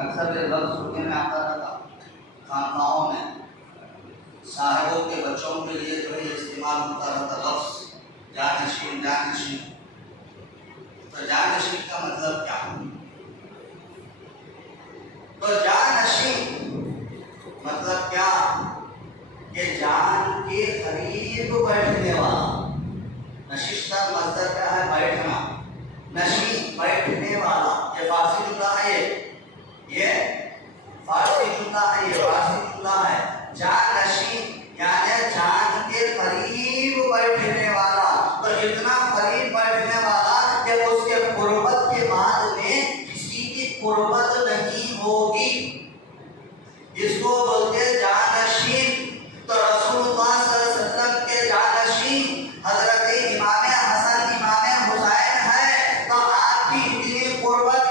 अक्सर ये लफ्ज़ सुनने में आता रहता खानकाहों में, साहिबों के बच्चों के लिए जो है इस्तेमाल होता रहता लफ्ज़ जानशीन जानशीन। तो जानशीन का मतलब क्या? तो जानशीन मतलब क्या कि जान के करीब बैठने वाला। नशिस्ता मज़दर क्या है? बैठना। नशी बैठने वाला, ये फारसी जुमला है, ये फारसी जुमला है, ये फारसी जुमला है। जान नशी यानी जान के करीब बैठने वाला। तो इतना करीब बैठने वाला कि उसके कुर्बत के बाद में किसी की कुर्बत नहीं होगी, इसको बोलते जानशीन। तो रसूलुल्लाह सल्लल्लाहु अलैहि वसल्लम के जानशीन हजरत इमाम हसन इमाम हुसैन है। तो आपकी इतनी कुर्बत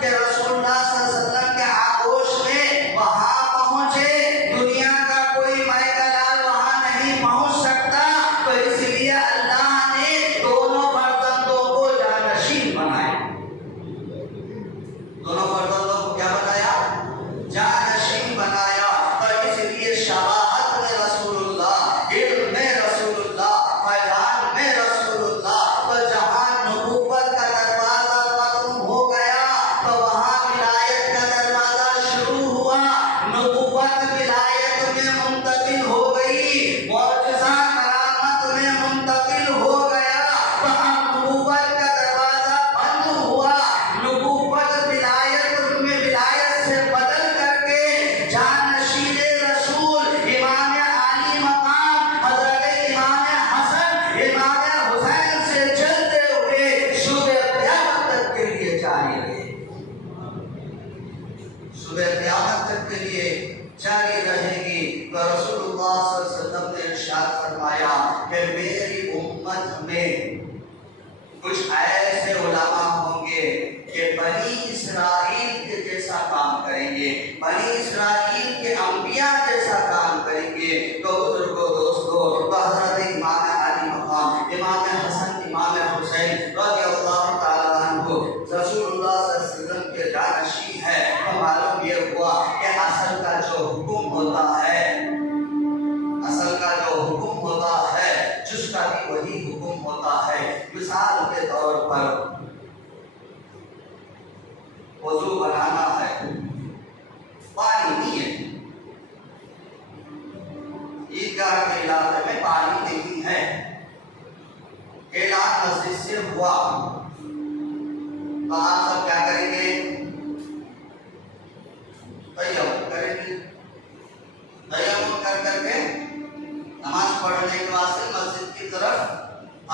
कि रसूलुल्लाह सल्लल्लाहु अलैहि वसल्लम के आगोश में वहां पहुंचे। दुनिया का कोई माइकलाल वहां नहीं पहुंच सकता। तो इसलिए अल्लाह ने दोनों फर्जंदों को जानशीन बनाया। दोनों फर्जंदों को क्या बनाया? जानशीन बनाया। तो इसलिए शबाहत में रसूलुल्लाह, इल्म में रसूलुल्लाह, फैजान में रसूलुल्लाह। तो जहां नबूवत का दरवाजा खत्म हो गया तो वहां विलायत का दरवाजा शुरू हुआ। नबूवत विलायत में मुंतकिल हो गई, मौजज़ा करामत में मुंतकिल हो गया। तो अब नबूवत का दरवाजा बंद हुआ। नबूवत विलायत में विलायत से बदल करके जानशीन रसूल इमाम आली मकाम हजरत इमाम हसन इमाम हुसैन से चलते हुए सुबह क़यामत तक के लिए जारी रहे। सुबह क़यामत तक के लिए जारी रहेगी। तो रसूलुल्लाह सल्लल्लाहु अलैहि वसल्लम ने इरशाद फरमाया कि मेरी उम्मत में कुछ ऐसे उलमा होंगे कि बनी इसराइल के जैसा काम करेंगे, बनी इसराइल के अंबिया जैसा काम करेंगे। तो बुजुर्गों दोस्तों, तो हज़रत इमाम अली मकाम इमाम हसन इमाम हुसैन रज़ियल्लाहु ताला अन्हु रसूलुल्लाह सल्लल्लाहु अलैहि वसल्लम के जानशीन है। तो मालूम ये हुआ कि असल का जो हुक्म होता है, असल का जो हुक्म होता है, जिसका भी वही हुक्म होता है। मिसाल के तौर पर वजू बनाना है, पानी नहीं है, ईदगाह के इलाके में पानी नहीं है, ऐलान मस्जिद से हुआ, तो आप सब क्या करेंगे? तयम्मुम करेंगे। तयम्मुम कर करके नमाज पढ़ने के वास्ते मस्जिद की तरफ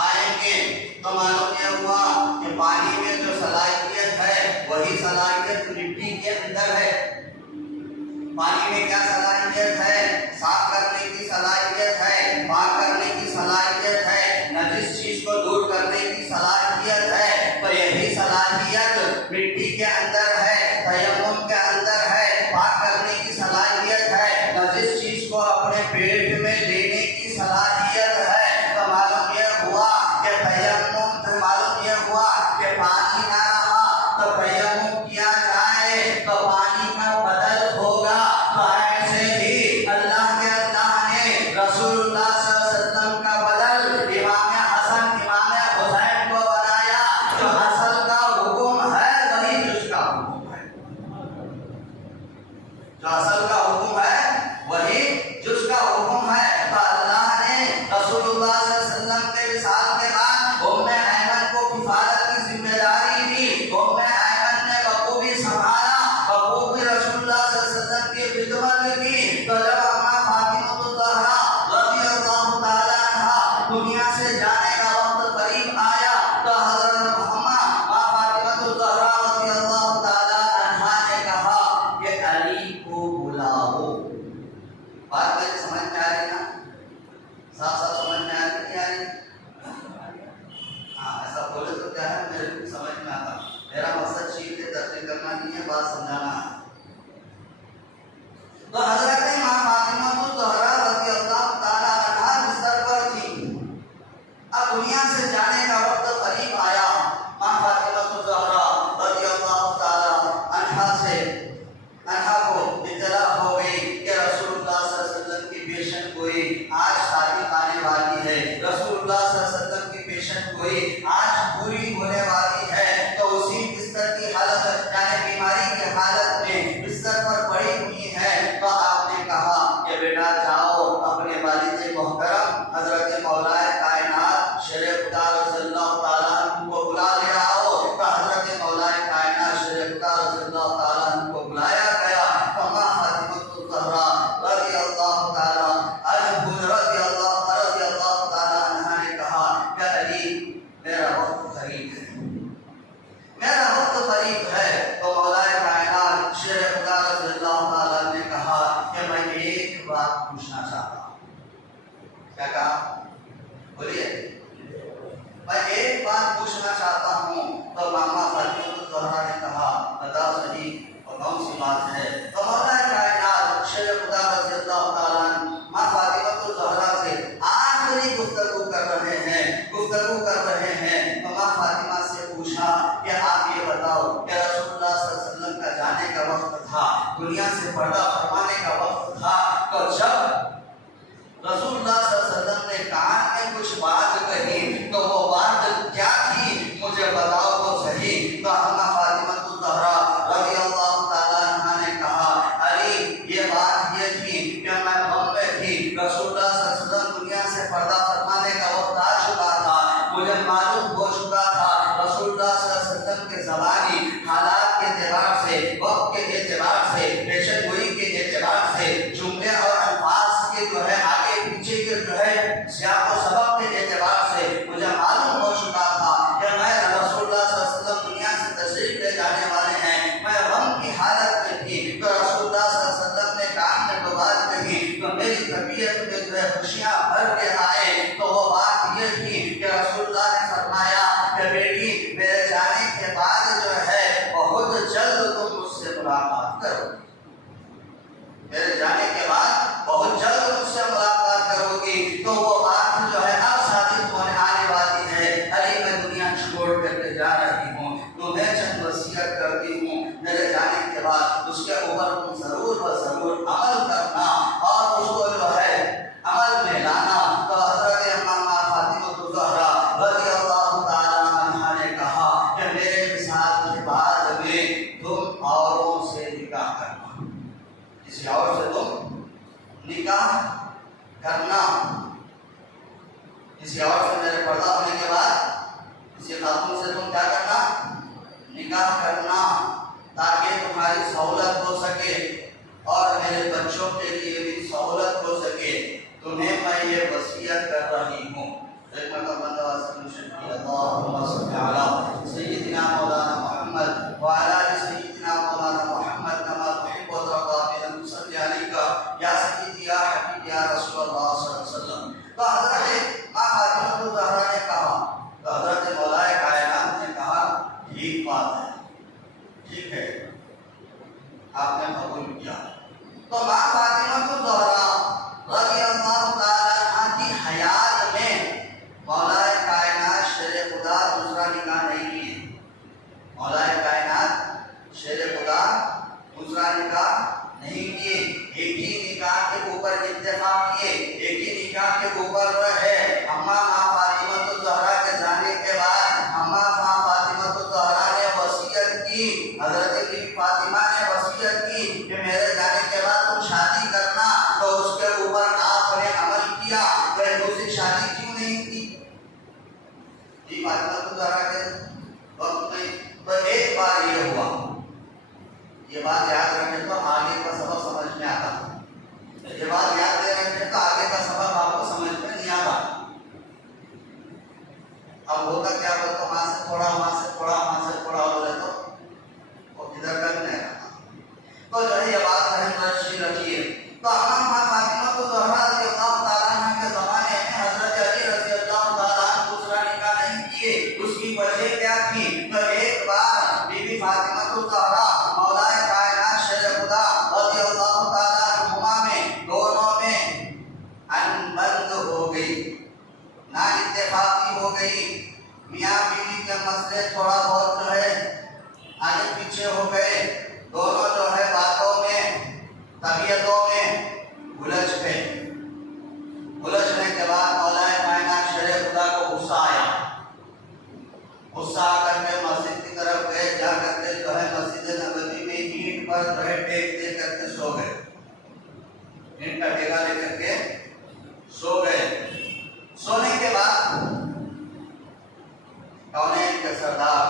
आएंगे। तो मालूम यह हुआ कि पानी में जो सलाहियत है वही सलाहियत मिट्टी के अंदर है। पानी में क्या सलाहियत है? साफ करने की सलाहियत है, पाक करने की सलाहियत है, नजिस चीज को दूर करने की सलाहियत है। तो यही सलाहियत मिट्टी के अंदर है, तयम्मुम के अंदर है, पाक करने की सलाहियत है, नजिस चीज को अपने पेट में लेने की सलाहियत है। तो मालूम यह हुआ कि तयम्मुम से मालूम यह हुआ कि पानी ना रहा तो तयम्मुम किया जाए तो पानी का बदल होगा। तो ऐसे ही अल्लाह ने रसूलुल्लाह सल्लल्लाहु अलैहि वसल्लम का बदल इमाम हसन इमाम हुसैन को बनाया। जो असल का हुक्म है वही जिसका हुक्म है, जो असल का हुक्म है वही जिसका हुक्म है। तो अल्लाह ने रसूलुल्लाह सल्लल्लाहु अलैहि वसल्लम के विसाल के बाद उम्मे ऐमन को किफायत की जिम्मेदारी दी। उम्मे ऐमन ने बखूबी संभाला, बखूबी रसूलुल्लाह सल्लल्लाहु अलैहि वसल्लम की खिदमत की। तो जब अम्मा फातिमा ज़हरा रज़ियल्लाहु ताला अन्हा दुनिया से जाने का वक्त करीब आया तो हज़रत मोहम्मद मां फातिमा ज़हरा रज़ियल्लाहु ताला अन्हा ने कहा कि अली को बुलाओ। बात मेरी समझ में आ रही ना? साफ साफ समझ में आ रही नहीं आ रही? हाँ, ऐसा बोले तो क्या है, मेरे को समझ में आता। मेरा मकसद शीर के दर्जे करना नहीं है, बात समझाना है। तो हजरत मां फातिमा ज़हरा रज़ियल्लाहु ताला अन्हा बिस्तर पर थी। अब दुनिया से जाने का वक्त करीब आया। मां फातिमा ज़हरा रज़ियल्लाहु ताला अन्हा अनहा को इत्तला हो गई कि रसूलुल्लाह सल्लल्लाहु अलैहि वसल्लम की पेशेंट कोई आज शादी आने वाली है, रसूलुल्लाह सल्लल्लाहु अलैहि वसल्लम की पेशेंट कोई आज पूरी होने वाली है। तो उसी बिस्तर की हालत यानी बीमारी की हालत में बिस्तर पर पड़ी हुई है, तो आपने कहा कि बेटा जाओ अपने वालिद मोहतरम हजरत मौलाए कायनात शेरे खुदा रज़ियल्लाहु ताला अन्हु को बुला ले आओ। तो हजरत मौलाए कायनात शेरे खुदा रज़ियल्लाहु ताला अन्हु को बुलाया गया। तो मां फातिमा ज़हरा रज़ियल्लाहु ताला अन्हा ने कहा कि अली मेरा वक्त करीब है, मेरा वक्त करीब है। तो मौलाए कायनात शेरे खुदा रज़ियल्लाहु ताला ने कहा कि मैं एक बात पूछना चाहता हूँ। क्या कहा? बोलिए। मैं एक बात पूछना चाहता हूँ। तो मामा फातिमा ज़हरा ने कहा बताओ सही और कौन सी बात है? तो मौलाए कायनात शेरे खुदा रज़ियल्लाहु ताला मां फातिमा ज़हरा से आखिरी गुफ्तगू कर रहे हैं। तो मां फातिमा से पूछा कि आप ये बताओ कि रसूलुल्लाह सल्लल्लाहु अलैहि वसल्लम का जाने का वक्त था, दुनिया से पर्दा फरमाने का वक्त था। तो जब रसूलुल्लाह सल्लल्लाहु अलैहि वसल्लम ने कान में कुछ बात कही तो वो बात क्या थी मुझे बताओ तो सही। तो अम्मा फातिमा ज़हरा रज़ियल्लाहु ताला अन्हा ने कहा अली ये बात ये थी कि मैं गम में थी, रसूलुल्लाह सल्लल्लाहु अलैहि वसल्लम दुनिया से पर्दा फरमाने का वक्त आ चुका था, मुझे मालूम हो चुका था रसूलुल्लाह सल्लल्लाहु अलैहि वसल्लम के ज़मानी हालात के एतबार से, वक्त के एतबार से, पेशेनगोई के एतबार से, जुमले और अल्फाज के जो है आगे पीछे के जो है सियाक़ और सबक के एतबार से मुझे मालूम हो चुका था कि मैं रसूलुल्लाह सल्लल्लाहु अलैहि वसल्लम दुनिया से तशरीफ ले जाने वाले हैं। मैं गम की हालत में थी तो रसूलुल्लाह सल्लल्लाहु अलैहि वसल्लम ने कान में तो बात कही तो मेरी तबीयत में जो है खुशियाँ भर के आए। तो वो बात ये थी कि रसूलुल्लाह ने फरमाया कि बेटी मेरे जाने के बाद जो है बहुत जल्द तुम मुझसे मुलाकात करो, मेरे जाने के बाद बहुत जल्द मुझसे मुलाकात करोगी। तो वो बात जो है अब साबित होने आने वाली है। अली मैं दुनिया छोड़ करके जा रही हूँ, तुम्हें चंद वसीयत करती हूँ, मेरे जाने के बाद उसके ऊपर तुम जरूर व जरूर अमल करना और उसको जो है अमल में लाना। तो हजरत अम्मा फातिमा ज़हरा रज़ियल्लाहु ताला अन्हा ने कहा कि मेरे विसाल के बाद में तुम औरों से निकाह करना, किसी और से तुम निकाह करना, किसी और से मेरे पर्दा होने के बाद किसी खातून से तुम क्या करना? निकाह करना, ताकि तुम्हारी सहूलत हो सके और मेरे बच्चों के लिए भी सहूलत हो सके। तुम्हें मैं ये वसीयत कर रही हूँ। एक मतलब बंदा अल्लाहुम्मा सल्ली अला सय्यिदिना मौलाना मुहम्मद व अला सय्यिदिना मौलाना मुहम्मद कमा तुहिब्बु व तर्दा बिन सल्ली अलैका या सय्यिदी या हबीबी या रसूलुल्लाह सल्लल्लाहु अलैहि वसल्लम। तो हजरत मां फातिमा ज़हरा ने कहा, तो हजरत मौलाए कायनात ने कहा ठीक बात है, ठीक है, आपने कबूल किया। तो मां फातिमा ज़हरा रज़ियल्लाहु ताला अन्हा की हयात में मौलाए कायनात शेरे खुदा दूसरा निकाह नहीं किए। मौलाए कायनात शेरे खुदा दूसरा निकाह नहीं किए, एक ही निकाह के ऊपर इत्तेफाक किए, एक ही निकाह के ऊपर है। अम्मा मां फातिमा ज़हरा के जाने के बाद अम्मा मां फातिमा ज़हरा ने वसीयत की, हजरत फातिमा ने वसीयत की कि मेरे जाने के बाद तुम शादी करना। तो उसके ऊपर आपने अमल किया, फिर दूसरी शादी क्यों नहीं की? फातिमा ज़हरा के वक्त में तो एक बार ये हुआ, ये बात याद रखें तो आगे का सबक समझ में आता है। ये बात याद रखें तो आगे का सबक आपको समझ में नहीं आता। अब होता क्या बोलते वहां से थोड़ा, वहां से थोड़ा, वहां से थोड़ा बोले तो वो किधर तक नहीं आता। तो जो है ये बात रखिए। तो अम्मा फातिमा ज़हरा रज़ियल्लाहु ताला अन्हा के ज़माने में हजरत अली रज़ियल्लाहु ताला अन्हु दूसरा निकाह नहीं किए। उसकी वजह क्या थी? तो एक बार बीबी फातिमा ज़हरा मौलाए कायनात शेरे खुदा रज़ियल्लाहु ताला अन्हुमा में दोनों में अनबन हो गई, ना इत्तेफाकी हो गई। मियाँ बीवी के मसले थोड़ा बहुत जो है आगे पीछे हो गए, पर जो है टेक दे करके सो गए, ईंट का टेका लेकर के सो गए। सोने के बाद कौनैन के सरदार,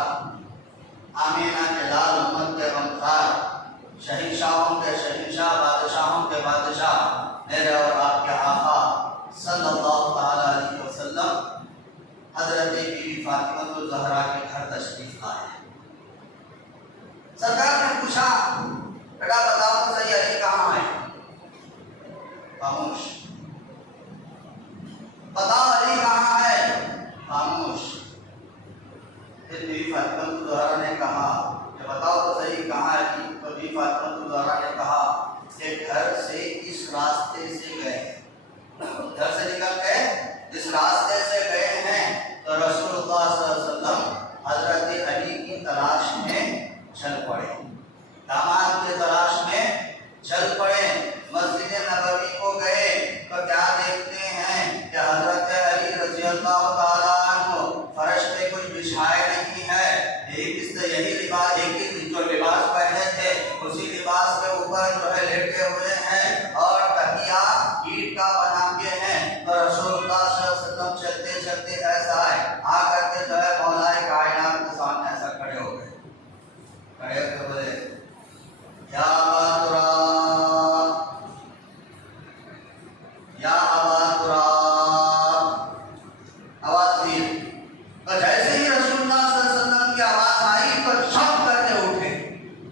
आमीना के लाल, मोहम्मद के गमखार, शहंशाहों के शहंशाह, बादशाहों के बादशाह, मेरे और आपके आका सल्लल्लाहु ताला अलैहि वसल्लम हजरत बीबी फातिमा ज़हरा के घर तशरीफ लाए। सरकार ने पूछा, बेटा बताओ तो सही, अली कहाँ है? खामोश। बताओ अली कहाँ है? खामोश। फिर बीबी फातिमा ज़हरा ने कहा कि बताओ तो सही कहाँ है अली? तो बीबी फातिमा ज़हरा ने कहा कि घर से इस रास्ते से गए, घर से निकल के इस रास्ते से गए हैं। तो रसूलुल्लाह सल्लल्लाहु अलैहि वसल्लम हजरत अली की तलाश में चल पड़े, दामाद की तलाश में चल पड़े। मस्जिद नबवी को गए तो क्या देखते हैं कि हजरत अली रज़ी अल्लाह ताला अन्हु फर्श पे कुछ बिछाए नहीं है, यही लिबास, एक ही जो लिबास पहने थे उसी लिबास के ऊपर जो है लेटे हुए हैं और तकिया ईंट का बना के हैं। तो रसूलुल्लाह सल्लल्लाहु अलैहि वसल्लम चलते चलते ऐसा है आकर के जो है मौलाए कायनात के सामने ऐसा खड़े हो गए, खड़े होकर बोले, या अबा तुराब, या अबा तुराब। आवाज दी तो जैसे ही रसूलुल्लाह सल्लल्लाहु अलैहि वसल्लम की आवाज आई तो छप करके उठे,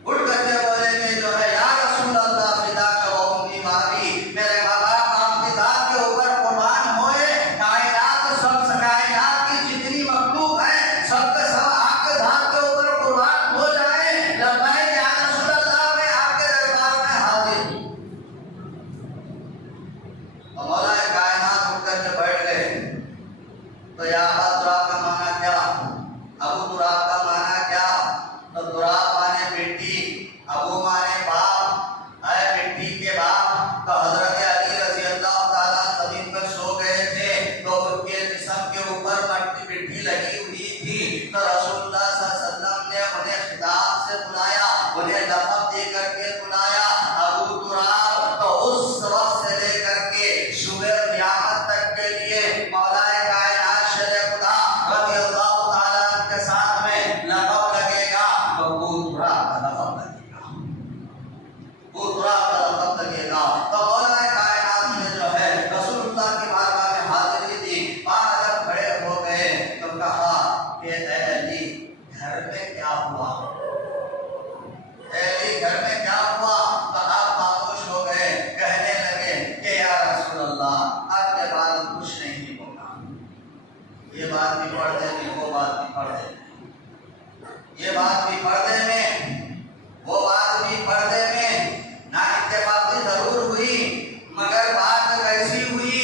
उठ करके बोले कि जो है या रसूलुल्लाह फिदा का वो उम्मी मारी, मेरे बाबा आपकी जात के ऊपर कुर्बान होए, कायनात सब कायनात की जितनी मखलूक है सबके सब आपके जात के ऊपर कुर्बान हो जाए। लब्बैक या रसूलुल्लाह, मैं आपके दरबार में हाजिर हूं। तो मौलाए कायनात उठ करके बैठ गए। तो या अबा तुराब का माना क्या? अबू तुराब का माना क्या? तो तुराब माने मिट्टी, अबू माने बाप, है मिट्टी के बाप। तो हजरत अली रज़ी अल्लाह ताला जमीन पर सो गए थे तो उनके जिस्म के ऊपर मिट्टी लगी हुई थी। तो रसूलुल्लाह सल्लल्लाहु अलैहि वसल्लम ने उन्हें खिताब से बुलाया, उन्हें लक़ब दे करके बुलाया, अबू तुराब। तो उस वक्त से लेकर के सुबह क़यामत तक के लिए मौलाए कायनात शेरे खुदा रज़ी अल्लाह ताला के साथ में लक़ब लगेगा तो अबू तुराब का लक़ब लगेगा, अबू तुराब का लक़ब लगेगा। तो मौलाए कायनात ने जो है रसूलुल्लाह की बारगाह में हाजिरी दी, पांव जब खड़े हो गए तो कहा कि ऐ अली घर में क्या हुआ? ऐ अली घर में क्या हुआ? तो आप खामोश हो गए, कहने लगे कि या रसूलल्लाह आपके बाद कुछ नहीं होगा। ये बात भी पर्दे में, वो बात भी पर्दे में, ये बात भी पर्दे में, वो बात भी पर्दे में। ना इत्तेफाकी जरूर हुई मगर बात कैसी हुई?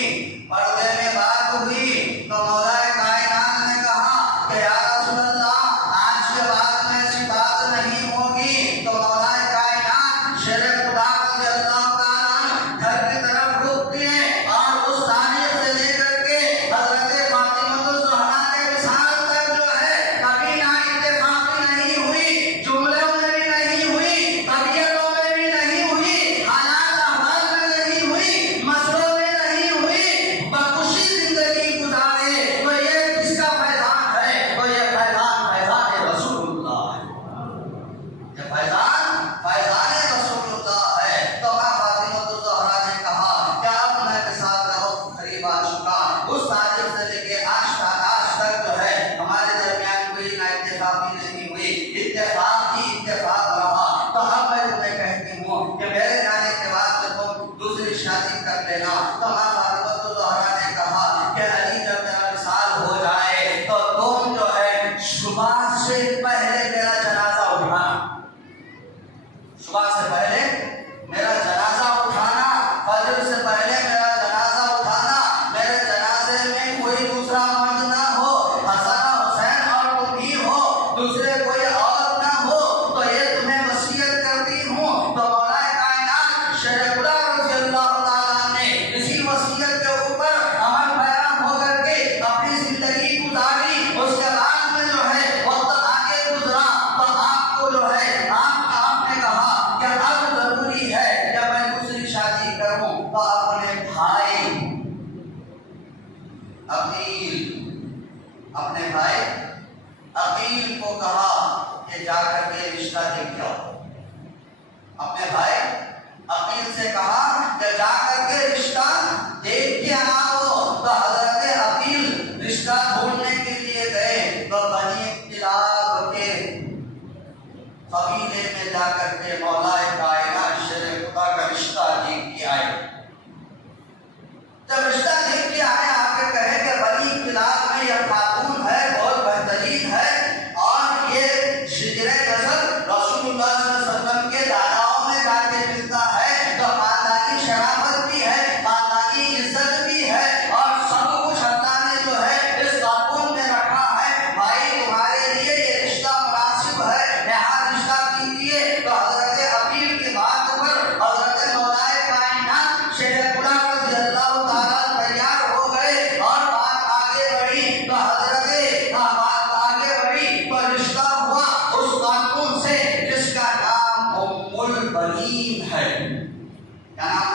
पर्दे में बात हुई। तो मौलाए कायनात ने कहा कि या रसूलल्लाह आज के बाद में ऐसी बात नहीं होगी। तो मौलाए कायनात शेरे खुदा रज़ी अल्लाह ताला घर की तरफ रुख किए और उस तारीख से लेकर के हजरत फातिमा ज़हरा के विसाल तक जो है कभी ना इत्तेफाकी नहीं हुई, जुमलों में भी नहीं हुई, तबीयतों में भी नहीं हुई, हालात अहवाल में नहीं हुई, मसलों में नहीं हुई, बखुशी जिंदगी गुजारे। तो ये किसका फैजान है? तो ये फैजान फैजान रसूलुल्लाह है, ये फैजान फैजान रसूलुल्लाह है। तो मां फातिमा ज़हरा ने कहा क्या अब मैं के साथ बहुत करीब आ चुका, उस तारीख से लेके आज तक जो है हमारे दरमियान कोई ना इत्तेफाकी नहीं हुई, इत्तेफाक ही इत्तेफाक रहा। तो अब मैं तुम्हें कहती हूँ कि मेरे जाने के बाद में तुम दूसरी शादी कर लेना। तो मां फातिमा ज़हरा ने कहा कि अली जब मेरा विसाल हो जाए तो तुम जो है सुबह से पहले मेरा जनाजा उठाना, सुबह से पहले मेरा जनाजा उठाना, फजर से पहले मेरा जनाजा उठाना। मेरे जनाजे में कोई दूसरा मर्द ना हो, हसन हुसैन और तुम ही हो, दूसरे कोई और ना हो। तो ये तुम्हें वसीयत करती हूँ। तो मौलाए कायनात शेरे खुदा रज़ी अल्लाह ताला ने इसी वसीयत के ऊपर अमल बयान होकर के अपनी जिंदगी गुजारी। उसके बाद में जो है वक्त आगे गुजरा तो आपको जो है आपने कहा कि करके मौलाए कायनात शेर खुदा का रिश्ता देख के आए। जब रिश्ता देख के आए आके कहे कि बनी किलाद में यह खातून है, बहुत बेहतरीन है और ये शिजरे नस्ल रसूलुल्लाह सल्लल्लाहु अलैहि वसल्लम के दादाओं में जाके मिलता है, तो खानदानी शराफत भी है, खानदानी इज्जत भी है और सब कुछ अल्लाह ने जो है इस खातून में रखा है। भाई तुम्हारे लिए ये रिश्ता मुनासिब है, यहाँ रिश्ता कीजिए। तो हजरत अबील की बात पर हजरत मौलाए कायनात शेर खुदा रज़ी अल्लाह ताला तैयार हो गए और बात आगे बढ़ी। तो बात आगे बढ़ी तो रिश्ता हुआ उस खातून से जिसका नाम उम्मुल बनीन है। क्या नाम